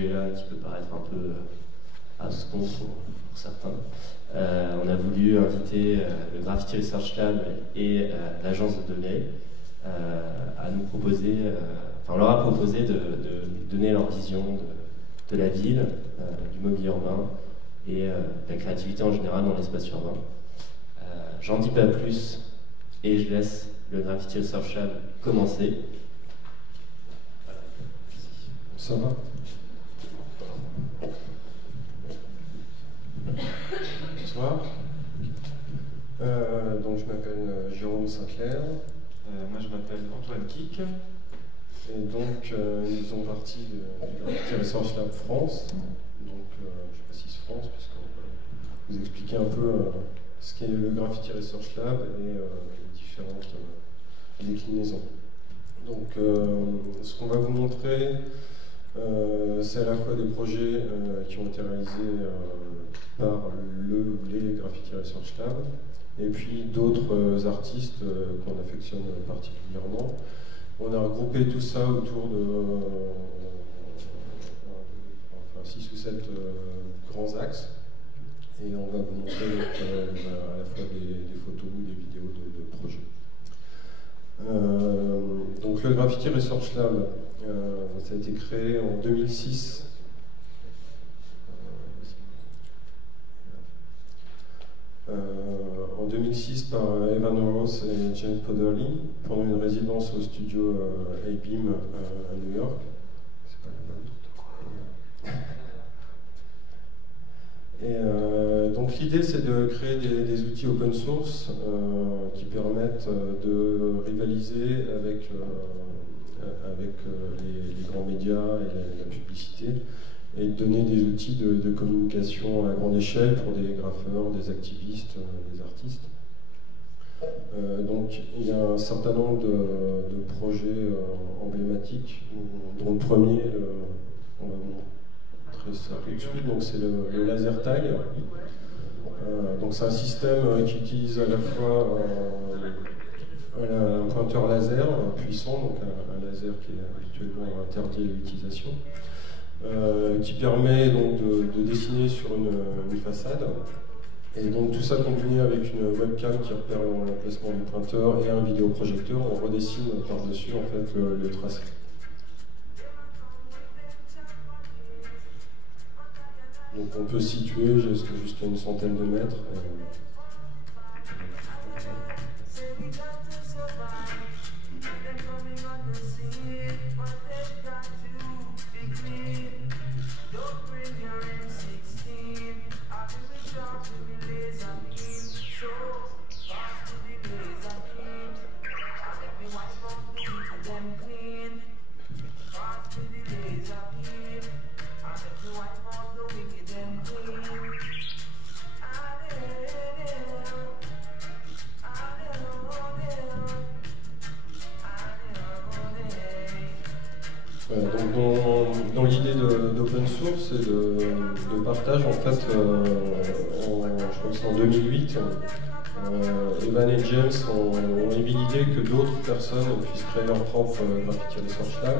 projet-là, qui peut paraître un peu abscon pour certains, on a voulu inviter le Graffiti Research Lab et l'agence de Deauville à nous proposer, on leur a proposé de donner leur vision de la ville, du mobilier urbain et de la créativité en général dans l'espace urbain. J'en dis pas plus et je laisse le Graffiti Research Lab commencer. Ça va? Bonsoir. Donc je m'appelle Jérôme Sinclair. Moi je m'appelle Antoine Kick. Et donc nous faisons partie du Graffiti Research Lab France. Donc je précise France puisqu'on va vous expliquer un peu ce qu'est le Graffiti Research Lab et les différentes déclinaisons. Donc ce qu'on va vous montrer, c'est à la fois des projets qui ont été réalisés par le ou les Graffiti Research Lab, et puis d'autres artistes qu'on affectionne particulièrement. On a regroupé tout ça autour de 6 ou 7 grands axes, et on va vous montrer à la fois des photos ou des vidéos de projets. Donc le Graffiti Research Lab, ça a été créé en 2006. En 2006 par Evan Ross et James Podderly pendant une résidence au studio A-Beam à New York. C'est pas la bonne. Et donc l'idée, c'est de créer des outils open source qui permettent de rivaliser avec les grands médias et la publicité, et de donner des outils de communication à grande échelle pour des graffeurs, des activistes, des artistes. Donc il y a un certain nombre de projets emblématiques, dont le premier, on va vous montrer ça tout de suite, donc c'est le laser tag. Donc c'est un système qui utilise à la fois un pointeur laser puissant, donc un laser qui est habituellement interdit à l'utilisation, qui permet donc de dessiner sur une façade. Et donc tout ça combiné avec une webcam qui repère l'emplacement du pointeur et un vidéoprojecteur, on redessine par-dessus en fait le tracé. Donc on peut situer jusqu'à une centaine de mètres. Dans l'idée d'open source et de partage, en fait, je crois que c'est en 2008, Evan et James ont émis l'idée que d'autres personnes puissent créer leur propre Graffiti Research Lab.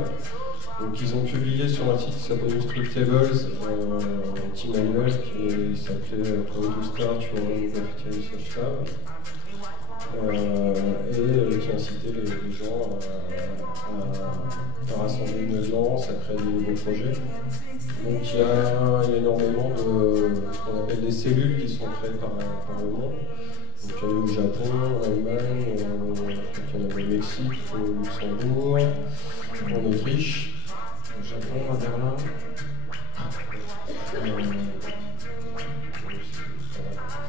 Donc ils ont publié sur un site qui s'appelle Instructables un petit manuel qui s'appelait How to Start Your Own Graffiti Research Lab. Et qui incitait les gens à rassembler une audience, à créer des nouveaux projets. Donc il y a énormément de ce qu'on appelle des cellules qui sont créées par le monde. Donc il y en a au Japon, en Allemagne, il y en a au Mexique, au Luxembourg, en Autriche, au Japon, à Berlin.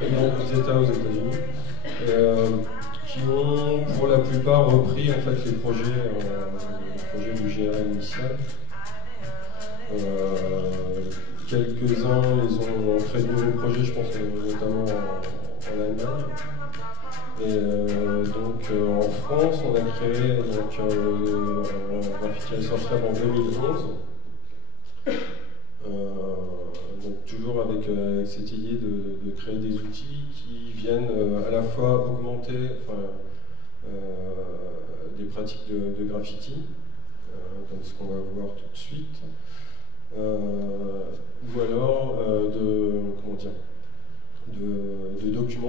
Et donc aux États-Unis. Qui ont pour la plupart repris en fait les projets du GRL initial. Quelques-uns ils ont créé de nouveaux projets, je pense notamment en Allemagne. Et donc en France, on a créé un Graffiti Research Lab en 2011. Donc toujours avec cette idée de créer des outils qui viennent à la fois augmenter des pratiques de graffiti, comme ce qu'on va voir tout de suite,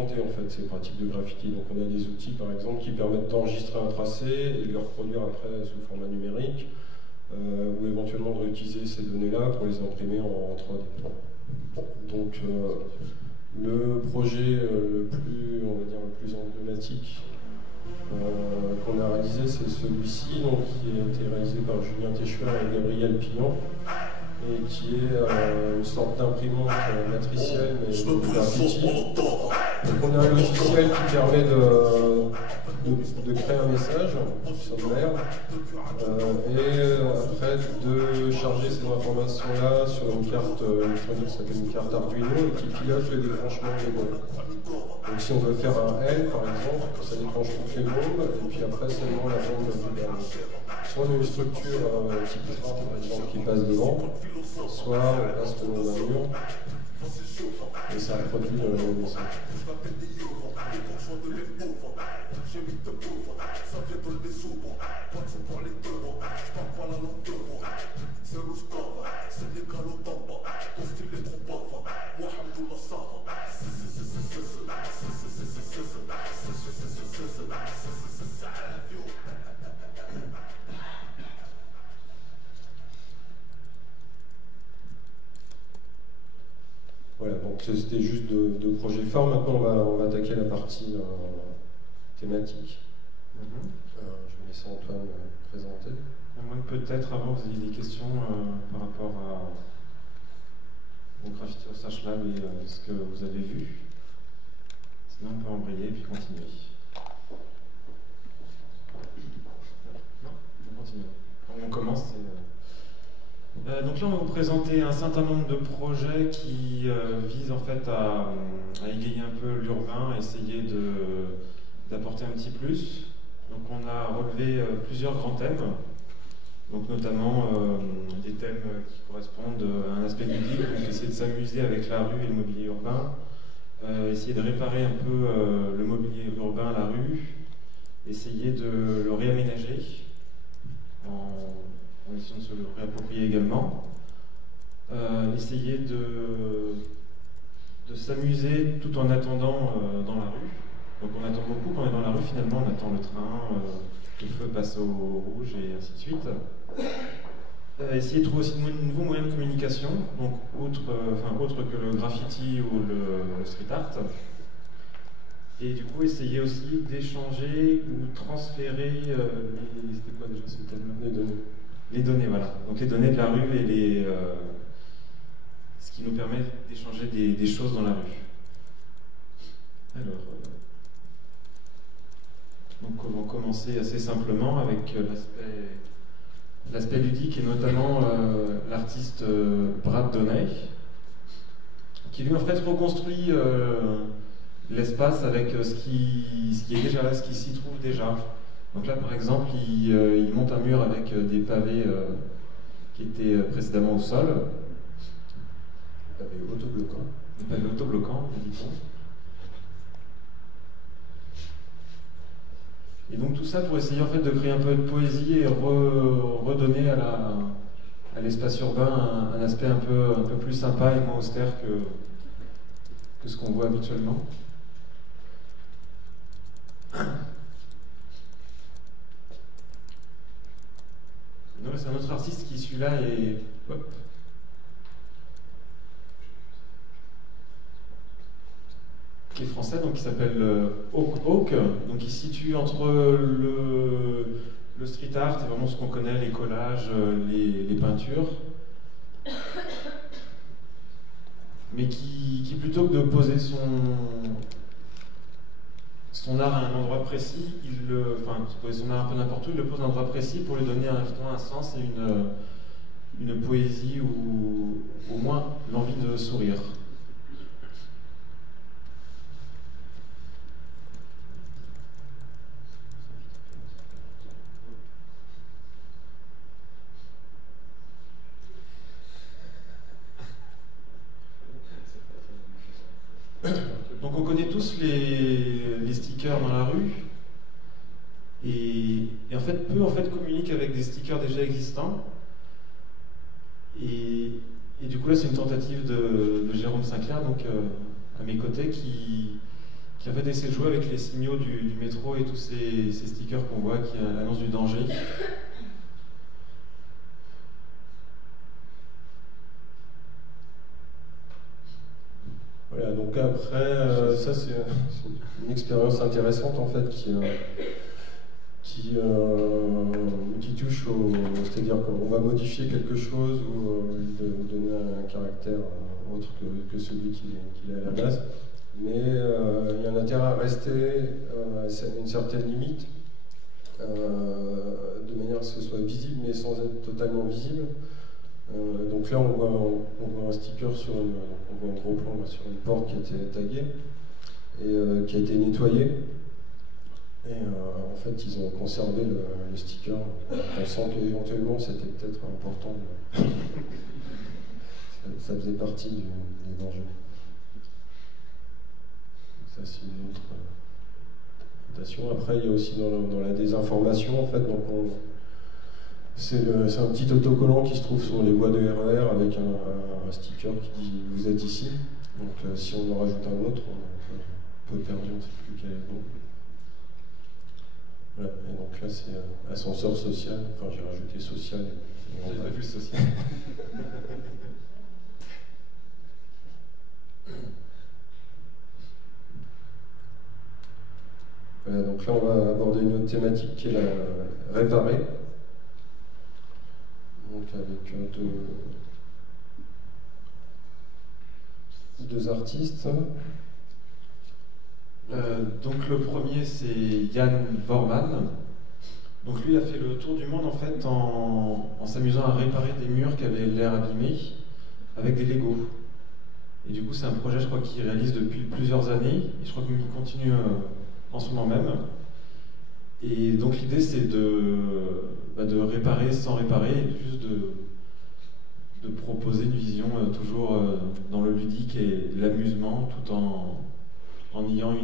documenter en fait ces pratiques de graffiti. Donc on a des outils par exemple qui permettent d'enregistrer un tracé et de le reproduire après sous format numérique, ou éventuellement de réutiliser ces données-là pour les imprimer en 3D. Donc le projet le plus, on va dire, le plus emblématique qu'on a réalisé, c'est celui-ci, qui a été réalisé par Julien Téchuer et Gabriel Pillon, et qui est une sorte d'imprimante matricielle, mais de graffiti. Donc on a un logiciel qui permet de créer un message sommaire, et après de charger ces informations-là sur une carte électronique qui s'appelle une carte Arduino, et qui pilote le déclenchement des bombes. Donc si on veut faire un L par exemple, ça déclenche toutes les bombes, et puis après seulement la bombe du dernier. Soit on a une structure type train par exemple qui passe devant, soit on passe le long d'un mur, et ça reproduit le message. Voilà, donc c'était juste deux projets forts. Maintenant, on va attaquer la partie thématique. Je vais laisser Antoine présenter. Moi, peut-être avant, vous avez des questions par rapport au Graffiti Research Lab et ce que vous avez vu. Sinon, on peut embrayer et puis continuer. Non, on continue. On commence. Donc là, on va vous présenter un certain nombre de projets qui visent en fait à égayer un peu l'urbain, essayer d'apporter un petit plus. Donc on a relevé plusieurs grands thèmes, donc notamment des thèmes qui correspondent à un aspect ludique, donc essayer de s'amuser avec la rue et le mobilier urbain, essayer de réparer un peu le mobilier urbain, la rue, essayer de le réaménager en essayant de se le réapproprier également, essayer de s'amuser tout en attendant dans la rue. Donc on attend beaucoup quand on est dans la rue, finalement on attend le train, le feu passe au rouge et ainsi de suite. Essayer de trouver aussi de nouveaux moyens de communication, donc autre que le graffiti ou le street art. Et du coup essayer aussi d'échanger ou transférer c'était quoi déjà ce thème-là ? Les données. Les données, voilà. Donc les données de la rue et ce qui nous permet d'échanger des choses dans la rue. Alors, donc on va commencer assez simplement avec l'aspect ludique et notamment l'artiste Brad Donnay, qui lui en fait reconstruit l'espace avec ce qui est déjà là, ce qui s'y trouve déjà. Donc là par exemple il monte un mur avec des pavés qui étaient précédemment au sol. Des pavés autobloquants. Des pavés autobloquants, dit-on. Et donc tout ça pour essayer en fait de créer un peu de poésie et redonner à l'espace urbain un aspect un peu plus sympa et moins austère que ce qu'on voit habituellement. C'est un autre artiste qui, celui-là, qui est français, donc qui s'appelle Hawk, donc il se situe entre le street art, c'est vraiment ce qu'on connaît, les collages, les peintures, mais qui plutôt que de poser son art à un endroit précis, poser son art un peu n'importe où, il le pose à un endroit précis pour lui donner un sens et une poésie ou au moins l'envie de sourire. Donc on connaît tous les stickers dans la rue et en fait peu communiquent avec des stickers déjà existants et du coup là c'est une tentative de Jérôme Sinclair donc à mes côtés qui qui en fait essaie de jouer avec les signaux du métro et tous ces stickers qu'on voit qui annoncent du danger. Voilà, donc après, ça c'est une expérience intéressante en fait qui touche c'est-à-dire qu'on va modifier quelque chose ou lui donner un caractère autre que celui qu'il a à la base. Mais il y a un intérêt à rester à une certaine limite, de manière à ce que ce soit visible mais sans être totalement visible. Donc là on voit un sticker on voit un gros plan sur une porte qui a été taguée et qui a été nettoyée. Et en fait, ils ont conservé le sticker, pensant qu'éventuellement c'était peut-être important. Ça faisait partie des dangers. Ça, c'est une autre interprétation. Après, il y a aussi dans la désinformation, en fait, donc c'est un petit autocollant qui se trouve sur les voies de RER avec un sticker qui dit « Vous êtes ici ». Donc, si on en rajoute un autre, on peut perdu, on ne sait plus quel est le bon. Voilà, et donc là c'est ascenseur social, enfin j'ai rajouté social. J'ai pas vu social. Voilà, donc là on va aborder une autre thématique qui est la réparer. Donc avec deux artistes. Donc le premier c'est Jan Vorman. Donc lui a fait le tour du monde en fait en s'amusant à réparer des murs qui avaient l'air abîmés avec des Lego. Et du coup c'est un projet je crois qu'il réalise depuis plusieurs années et je crois qu'il continue en ce moment même. Et donc l'idée c'est de réparer sans réparer et juste de proposer une vision toujours dans le ludique et l'amusement tout en ayant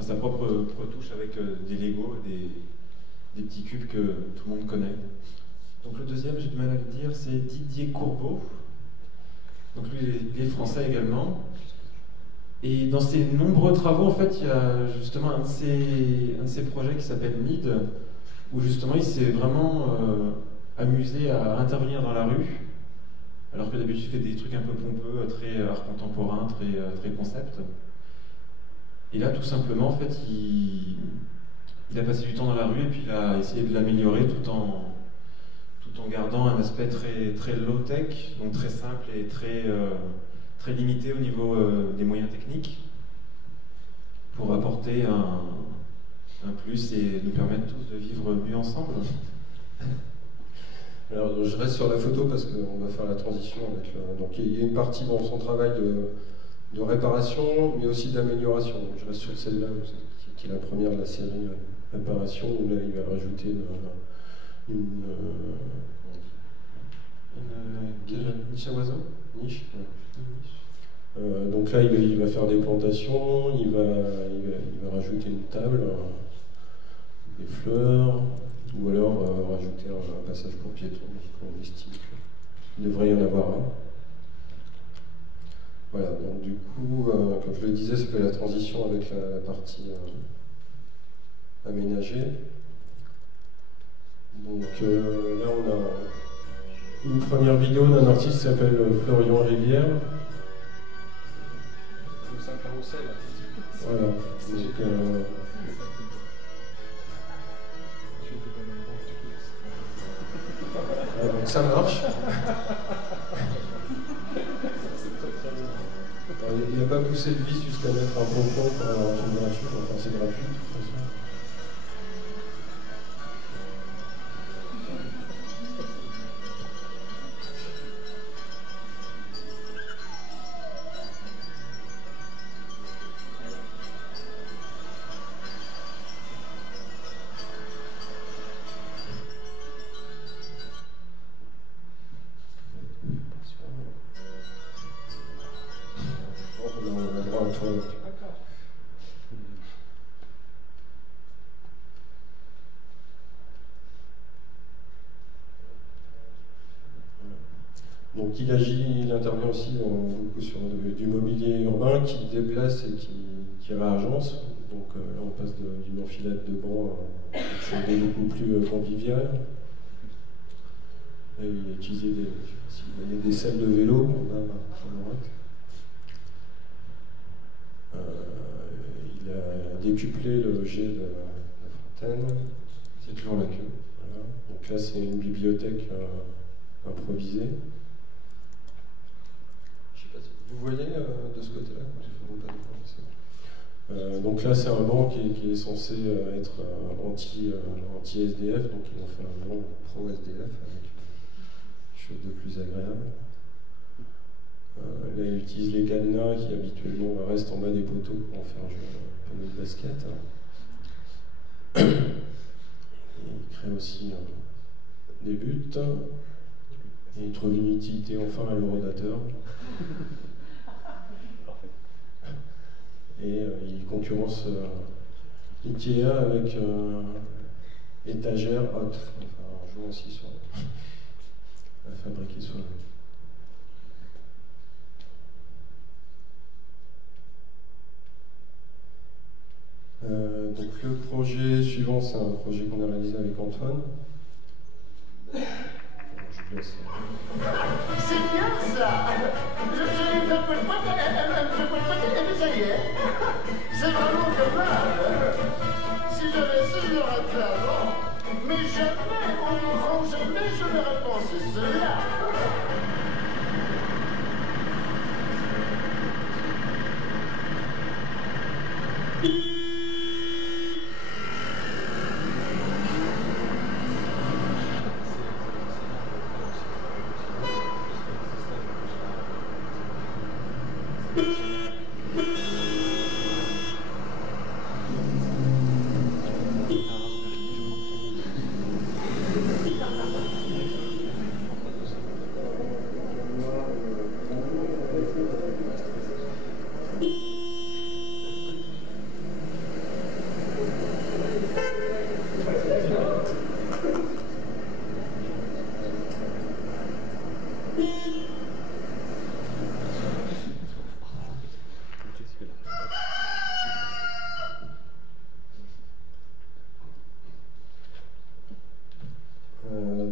sa propre retouche avec des Lego, des petits cubes que tout le monde connaît. Donc le deuxième, j'ai du mal à le dire, c'est Didier Courbeau. Donc lui, il est français également. Et dans ses nombreux travaux, en fait, il y a justement un de ses projets qui s'appelle Need, où justement il s'est vraiment amusé à intervenir dans la rue. Alors que d'habitude, il fait des trucs un peu pompeux, très art contemporain, très concept. Et là, tout simplement, en fait, il a passé du temps dans la rue et puis il a essayé de l'améliorer tout en gardant un aspect très low-tech, donc très simple et très limité au niveau des moyens techniques, pour apporter un plus et nous permettre tous de vivre mieux ensemble. Alors, je reste sur la photo parce qu'on va faire la transition avec donc il y a une partie dans son travail de réparation, mais aussi d'amélioration. Donc, je reste sur celle-là, qui est la première de la série réparation, où là, il va rajouter une niche à oiseaux. Niche. Ouais. Donc là, il va faire des plantations, il va rajouter une table, des fleurs, ou alors rajouter un passage pour piétons, on estime qu'il devrait y en avoir un. Voilà, donc du coup, comme je le disais, ça fait la transition avec la partie aménagée. Donc là, on a une première vidéo d'un artiste qui s'appelle Florian Rivière. C'est un carrousel. Voilà, donc donc ça marche. Il n'a pas poussé le vis jusqu'à mettre un pompon pour avoir un truc gratuit, enfin c'est gratuit de toute façon. Donc il intervient aussi beaucoup sur du mobilier urbain qui déplace et qui réagence. Donc là on passe d'une enfilade de bancs à quelque chose de beaucoup plus convivial. Et il a utilisé des selles de vélo en bas à droite. Il a décuplé le jet de la fontaine. C'est toujours la queue. Voilà. Donc là c'est une bibliothèque improvisée. Je sais pas si vous voyez de ce côté-là. Donc là c'est un banc qui est censé être anti-SDF, donc ils ont fait un banc pro-SDF avec chose de plus agréable. Là, il utilise les cadenas qui habituellement restent en bas des poteaux pour en faire jouer un panneau de basket. Il crée aussi des buts. Et il trouve une utilité enfin à l'eurodateur. Et il concurrence Ikea avec étagère haute. Enfin, en jouant aussi sur la fabriquer soi-même. Donc le projet suivant, c'est un projet qu'on a réalisé avec Antoine. Je vous laisse. C'est bien ça. Je peux pas mais ça y est. C'est vraiment dommage. Si j'avais su, je l'aurais fait avant. Mais jamais, au grand jamais, je n'aurais pensé cela.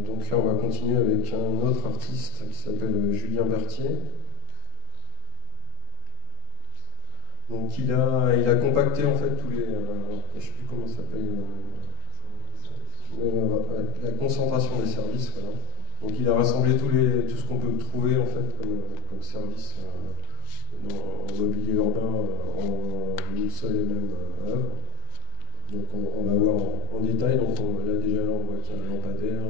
Donc là, on va continuer avec un autre artiste qui s'appelle Julien Berthier. Donc il a compacté en fait tous les, je ne sais plus comment ça s'appelle, la concentration des services. Voilà. Donc il a rassemblé tout ce qu'on peut trouver en fait comme service en mobilier urbain en une seule et même œuvre. Donc on va voir en détail. Donc là déjà là, on voit qu'il y a un lampadaire,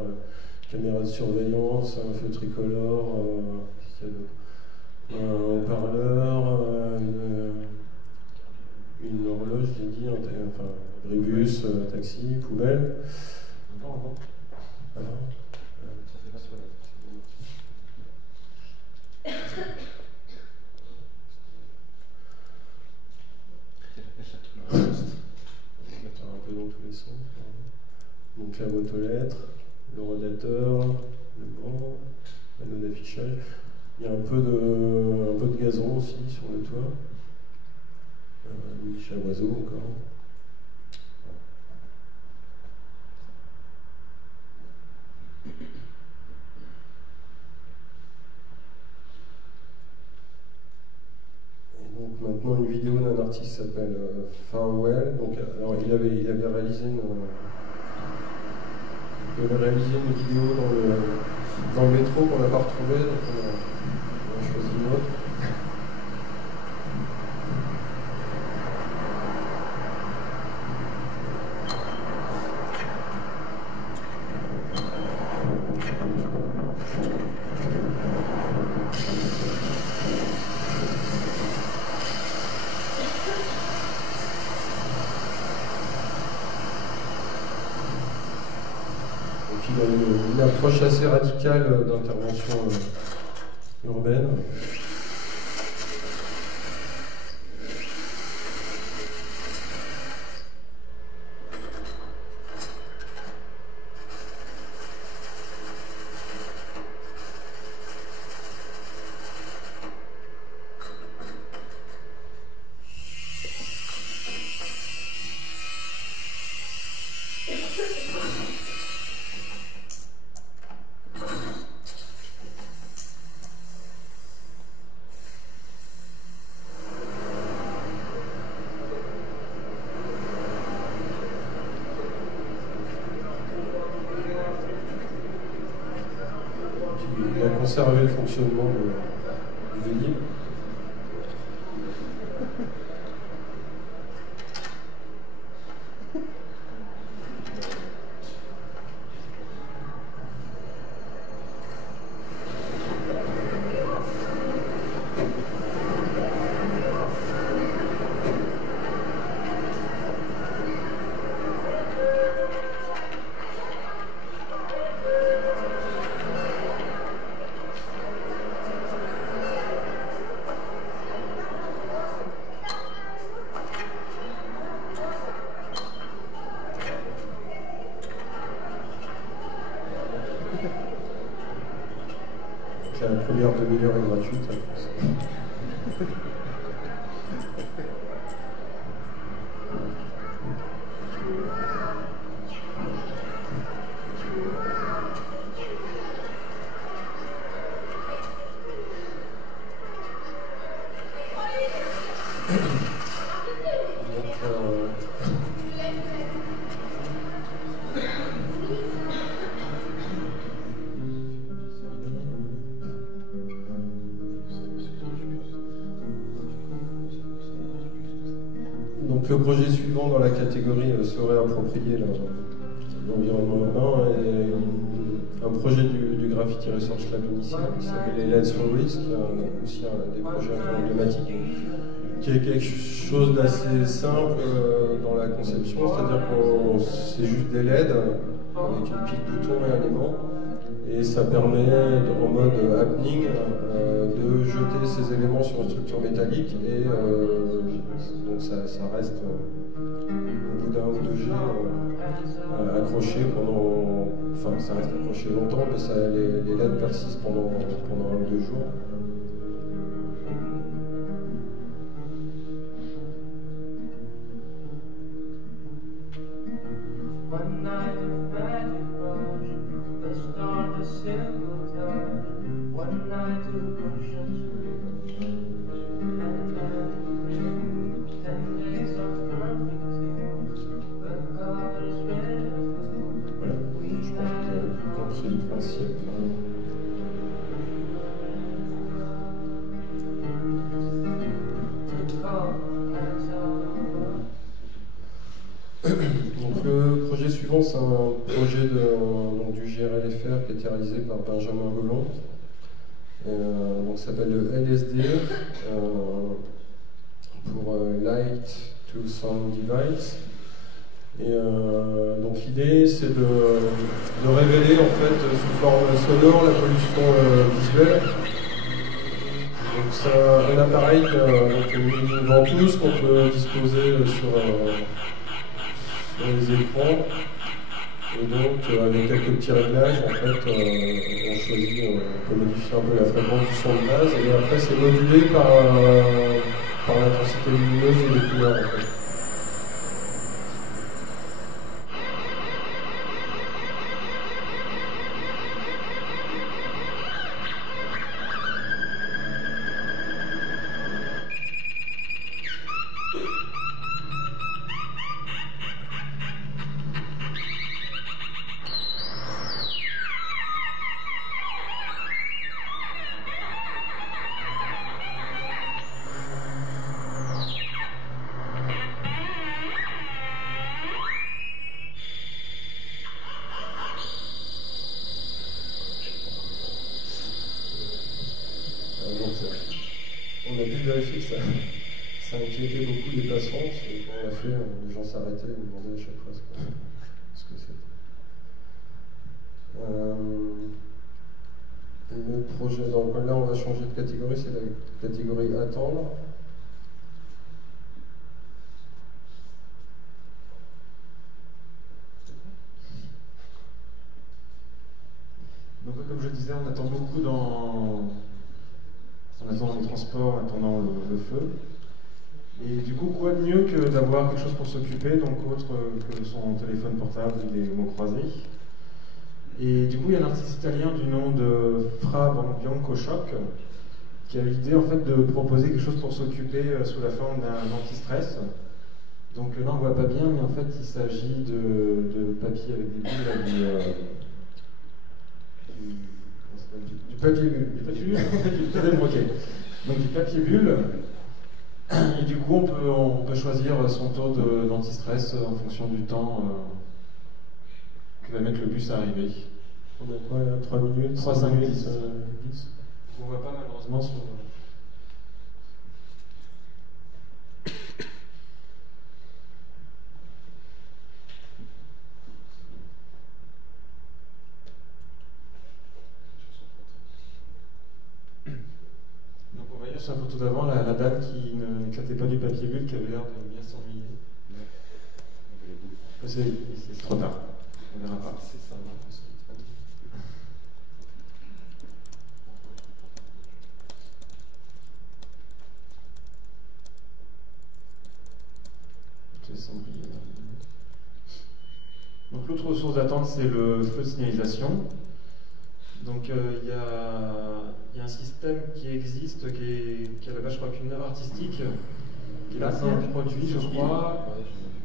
caméra de surveillance, un feu tricolore, un haut-parleur, une horloge, j'ai dit, enfin rébus, taxi, poubelle. Avant. Un peu dans tous les sens. Donc la boîte aux lettres, le rodateur, le banc, panneau d'affichage. Il y a un peu de gazon aussi sur le toit. Une chat oiseau encore. Donc maintenant une vidéo d'un artiste qui s'appelle Farwell. Donc alors il avait réalisé une vidéo dans le métro qu'on n'a pas retrouvé, donc on a choisi une autre. Il a une approche assez radicale d'intervention urbaine. conserver le fonctionnement du Vélib. La première demi-heure est gratuite. Donc le projet suivant dans la catégorie serait approprié l'environnement urbain est un projet du Graffiti Research Lab initial qui s'appelle Let's for Risk, qui est aussi un des projets emblématiques, qui est quelque chose d'assez simple dans la conception, c'est-à-dire que c'est juste des LED avec une pile bouton et un aimant, et ça permet en mode happening de jeter ces éléments sur une structure métallique et donc ça reste au bout d'un ou deux jets accroché pendant, enfin ça reste accroché longtemps, mais les LED persistent pendant un ou deux jours. Donc le projet suivant, c'est un projet du GRLFR qui a été réalisé par Benjamin Golan. Donc ça s'appelle le LSD pour Light to Sound Device. Et donc l'idée c'est de révéler en fait sous forme sonore la pollution visuelle. Donc c'est un appareil, donc une ventouse qu'on peut disposer sur les écrans, et donc avec quelques petits réglages en fait on choisit, on peut modifier un peu la fréquence du son de base et après c'est modulé par l'intensité lumineuse et les couleurs en fait. On a dû vérifier que ça inquiétait beaucoup les passants. Quand on l'a fait, les gens s'arrêtaient et nous demandaient à chaque fois ce que c'était. Le projet, donc là on va changer de catégorie, c'est la catégorie attendre. Donc comme je disais, on attend beaucoup dans les transports, en attendant le feu. Et du coup, quoi de mieux que d'avoir quelque chose pour s'occuper, donc autre que son téléphone portable ou des mots croisés. Et du coup, il y a un artiste italien du nom de Fra Biancochoc qui a l'idée en fait de proposer quelque chose pour s'occuper sous la forme d'un anti-stress. Donc là, on ne voit pas bien, mais en fait, il s'agit de papier avec des bulles, du papier bulle. Du papier bulle. Ok. Donc du papier bulle. Et du coup, on peut choisir son taux d'antistress en fonction du temps que va mettre le bus à arriver. On a quoi là, 3 minutes 3, 5 minutes 10. 10. On voit pas malheureusement sur... Donc on voyait sur la photo d'avant la dame qui n'éclatait pas du papier bulle, qui avait l'air de bien s'ennuyer. C'est trop tard. On verra pas. C'est ça. Donc l'autre ressource d'attente, c'est le feu de signalisation. Donc il y a un système qui existe, qui est à la base, je crois, qu'une œuvre artistique, qui est maintenant produit, je crois,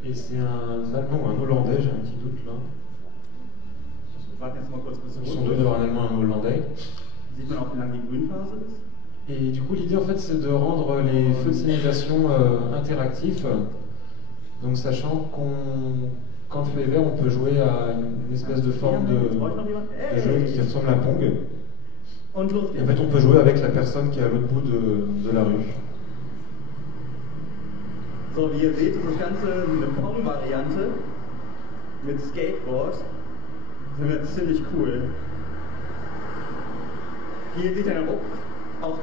et c'est un Allemand ou un Hollandais, j'ai un petit doute là. Ils sont deux, d'avoir un Allemand et un Hollandais. Et du coup, l'idée en fait, c'est de rendre les feux de signalisation interactifs. Donc, sachant quand le feu est vert, on peut jouer à une espèce de forme de jeu qui ressemble à Pong. Et en fait, on peut jouer avec la personne qui est à l'autre bout de la rue. So, wie ihr seht, ist das Ganze eine Pong-Variante mit Skateboard. Das wird ziemlich cool. Hier seht ihr auch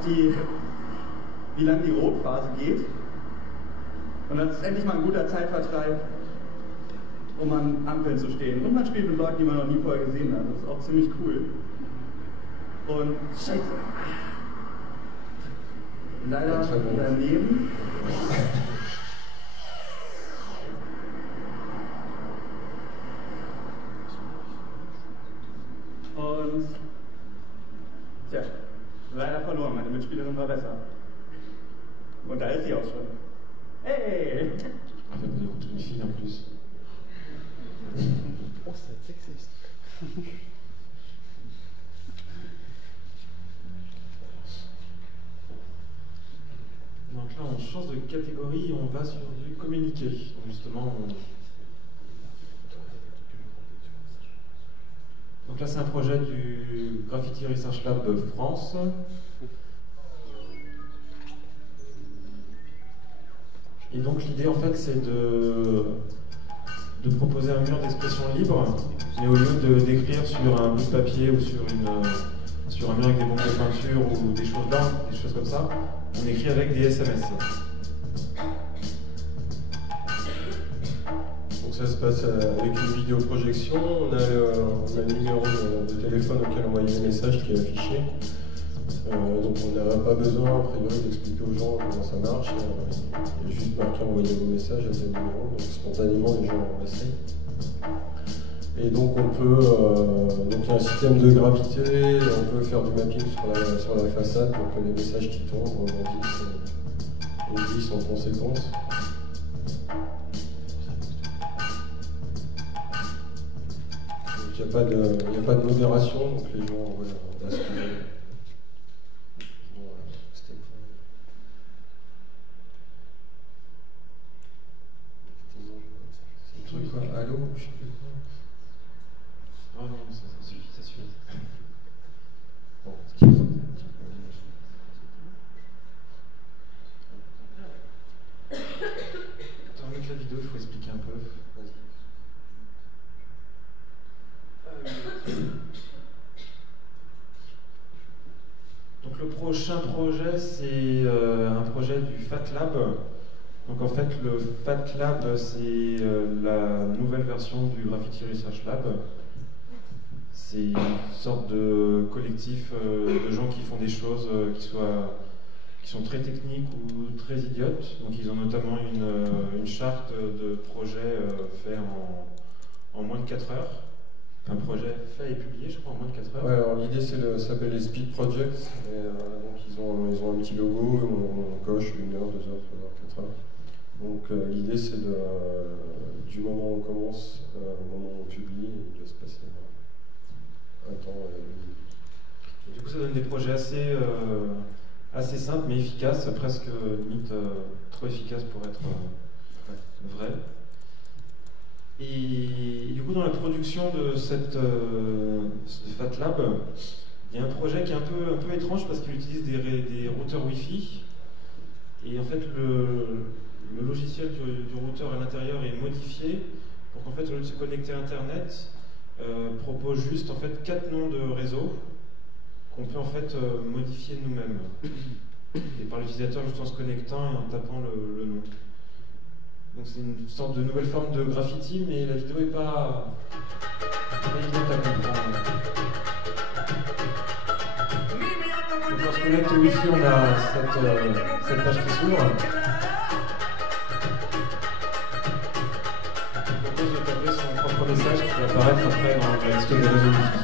wie lange die Rotphase geht. Und das ist endlich mal ein guter Zeitvertreib, um an Ampeln zu stehen. Und man spielt mit Leuten, die man noch nie vorher gesehen hat. Das ist auch ziemlich cool. Und Scheiße. Leider daneben. Und tja, leider verloren. Meine Mitspielerin war besser. Und da ist sie auch schon. Hey! En fait, on écoute une fille en plus. Oh, c'est sexiste. Donc là, on change de catégorie et on va sur du communiqué. Donc justement, donc là, c'est un projet du Graffiti Research Lab France. Et donc l'idée en fait c'est de proposer un mur d'expression libre, mais au lieu d'écrire sur un bout de papier ou sur un mur avec des bombes de peinture ou des choses là, des choses comme ça, on écrit avec des SMS. Donc ça se passe avec une vidéoprojection, on a le numéro de téléphone auquel envoyer les messages qui est affiché. Donc on n'a pas besoin a priori d'expliquer aux gens comment ça marche, il y a juste marqué envoyer vos messages à tel numéro, donc spontanément les gens essayent. Et donc on peut, donc il y a un système de gravité, on peut faire du mapping sur la façade pour que les messages qui tombent glissent en conséquence. Donc il n'y a pas de modération, donc les gens restent. Allô, je sais plus quoi. Ah non, ça suffit, ça suffit. Bon, Attends, avec la vidéo, il faut expliquer un peu. Donc le prochain projet, c'est un projet du FatLab. Donc en fait, le FatLab, c'est la nouvelle version du Graffiti Research Lab. C'est une sorte de collectif de gens qui font des choses qui sont très techniques ou très idiotes. Donc ils ont notamment une charte de projet fait en moins de 4 heures. Un projet fait et publié, je crois, en moins de 4 heures. Ouais, alors l'idée ça s'appelle les Speed Projects. Et, donc ils ont un petit logo, on coche 1 heure, 2 heures, 3 heures, 4 heures. Donc l'idée c'est du moment où on commence au moment où on publie, il doit se passer un temps. Et du coup, ça donne des projets assez simples mais efficaces, presque limite trop efficaces pour être vrais. Et du coup, dans la production de cette FatLab, il y a un projet qui est un peu étrange parce qu'il utilise des routeurs Wi-Fi. Et en fait, le logiciel du routeur à l'intérieur est modifié pour qu'en fait, au lieu de se connecter à Internet, propose juste en fait 4 noms de réseaux qu'on peut en fait modifier nous-mêmes. Et par l'utilisateur juste en se connectant et en tapant le nom. Donc c'est une sorte de nouvelle forme de graffiti, mais la vidéo n'est pas évidente à comprendre. Donc on se connecte au Wi-Fi, on a cette page qui s'ouvre. On propose de taper son propre message qui va apparaître après dans la liste des réseaux Wi-Fi.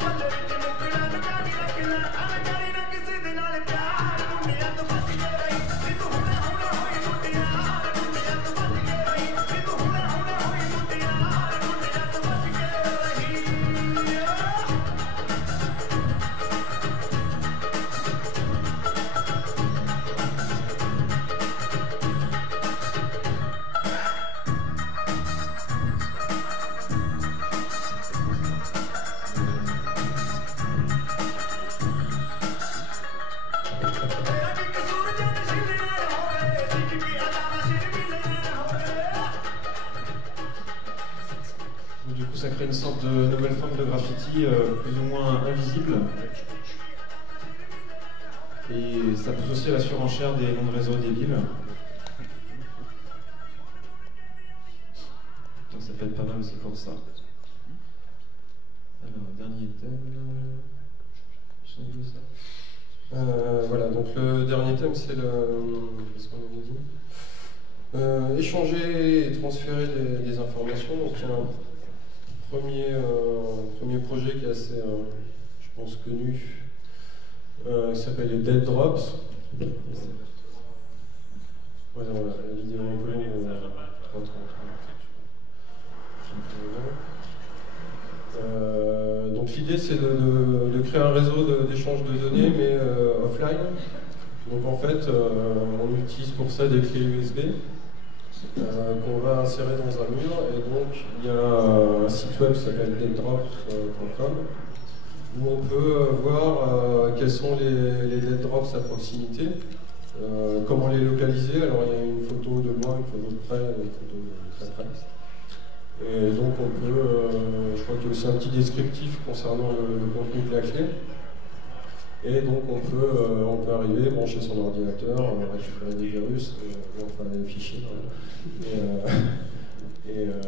Du coup, ça crée une sorte de nouvelle forme de graffiti plus ou moins invisible. Et ça pousse aussi à la surenchère des noms de réseaux débiles. Donc ça peut être pas mal aussi pour ça. Alors, dernier thème. Voilà, donc le dernier thème, c'est qu'est-ce qu'on avait dit, échanger et transférer des informations. Donc il y a un premier projet qui est assez, je pense, connu, qui s'appelle les Dead Drops. Voilà, la vidéo un peu longue. Donc l'idée, c'est de créer un réseau d'échange de données, mais offline. Donc en fait, on utilise pour ça des clés USB. Qu'on va insérer dans un mur, et donc il y a un site web qui s'appelle deaddrops.com où on peut voir quels sont les dead drops à proximité, comment les localiser. Alors il y a une photo de loin, une photo de près, une photo de très près. Et donc on peut, je crois qu'il y a aussi un petit descriptif concernant le contenu de la clé. Et donc on peut arriver, brancher son ordinateur, récupérer des virus, enfin des fichiers. Et voilà.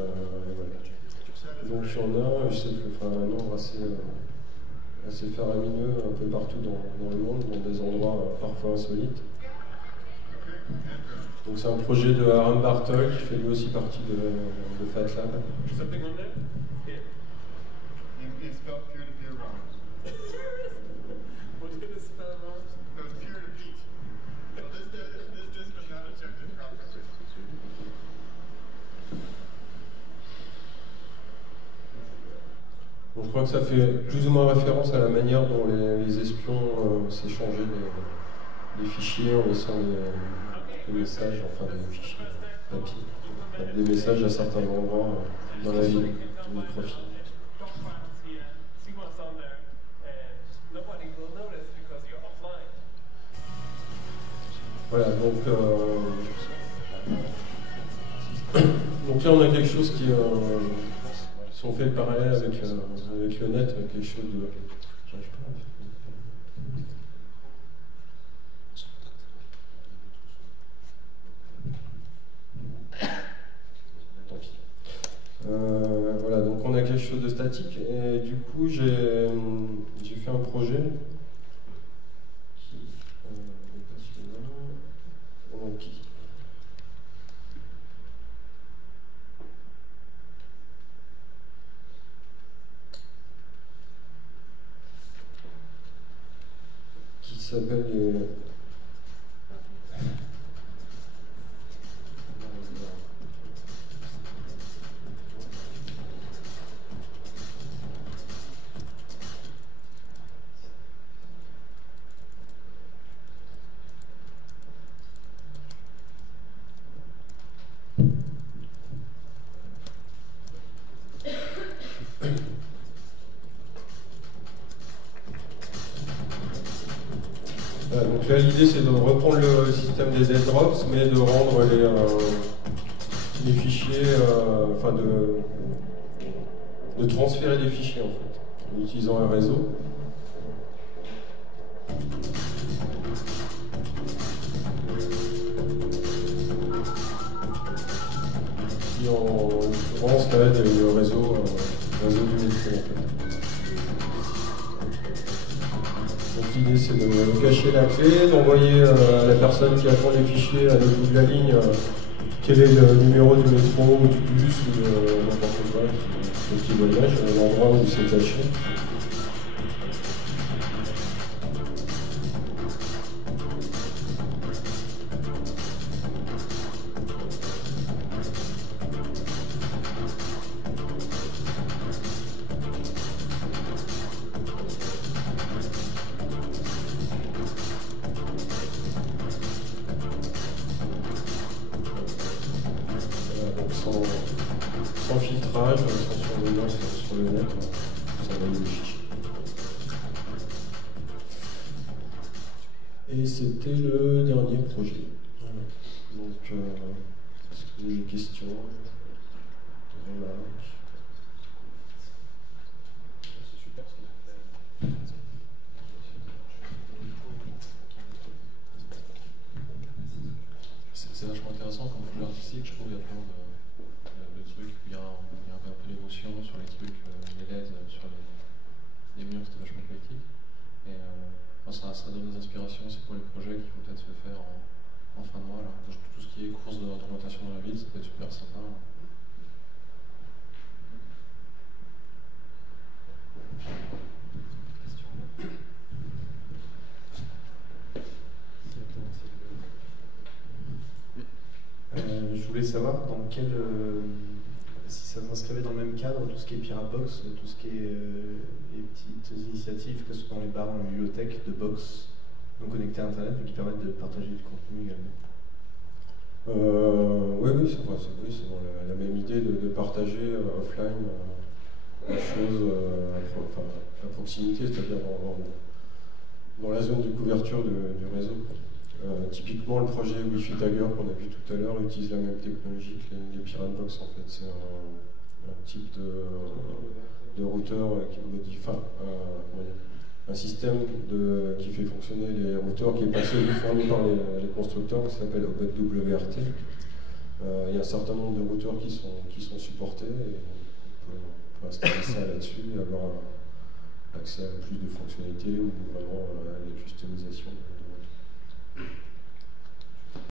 Donc il y en a, je sais que, un nombre assez faramineux un peu partout dans le monde, dans des endroits parfois insolites. Donc c'est un projet de Aaron Bartol qui fait lui aussi partie de FatLab. Something on there? Yeah. It's spelled peer-to-peer wrong. What did it spell wrong? It was peer-to-peer. This was not objective properly. Donc je crois que ça fait plus ou moins référence à la manière dont les espions s'échangeaient des fichiers en laissant des messages, enfin des fichiers papier, des messages à certains endroits dans la ville, des profils. Voilà, donc là on a quelque chose qui, si on fait le parallèle avec le net, quelque chose de... J'arrive pas à... Voilà, donc on a quelque chose de statique, et du coup j'ai fait un projet qui s'appelle les... Voilà, donc là, l'idée, c'est de reprendre le système des airdrops, mais de rendre les fichiers, enfin de transférer des fichiers, en fait, en utilisant un réseau. Qui en l'occurrence, là, le réseau du métro, en fait. Donc l'idée, c'est de cacher la clé, d'envoyer à la personne qui attend les fichiers à l'autre bout de la ligne quel est le numéro du métro ou du bus ou n'importe quoi qui voyage, l'endroit où c'est caché. Sans filtrage, sans surveillance sur le net, ça va les fichiers. Et c'était le dernier projet. Donc, est-ce que vous avez des questions, des remarques? C'est super ce qu'on a fait. C'est vachement intéressant comme projet artistique, je trouve. Il y a plein de trucs, il y a un peu d'émotion sur les trucs, les LED, sur les murs, c'était vachement poétique. Et ça donne des inspirations aussi pour les projets qui vont peut-être se faire en fin de mois. Là. Tout ce qui est course de représentation dans la ville, ça peut être super sympa. Là. Je voulais savoir dans quel, si ça s'inscrivait dans le même cadre, tout ce qui est Pirate-Box, tout ce qui est les petites initiatives, que ce soit dans les bars, dans les bibliothèques, de box non connectées à Internet, mais qui permettent de partager du contenu également. Oui, c'est dans la même idée de partager offline les choses à proximité, c'est-à-dire dans la zone de couverture du réseau. Typiquement, le projet Wi-Fi Tagger qu'on a vu tout à l'heure utilise la même technologie que les Pirate-Box. En fait, c'est un type de routeur qui modifie, un système qui fait fonctionner les routeurs qui n'est pas celui fourni par les constructeurs, qui s'appelle OpenWRT. Il y a un certain nombre de routeurs qui sont supportés et on peut installer ça là-dessus et avoir accès à plus de fonctionnalités ou vraiment à la customisation.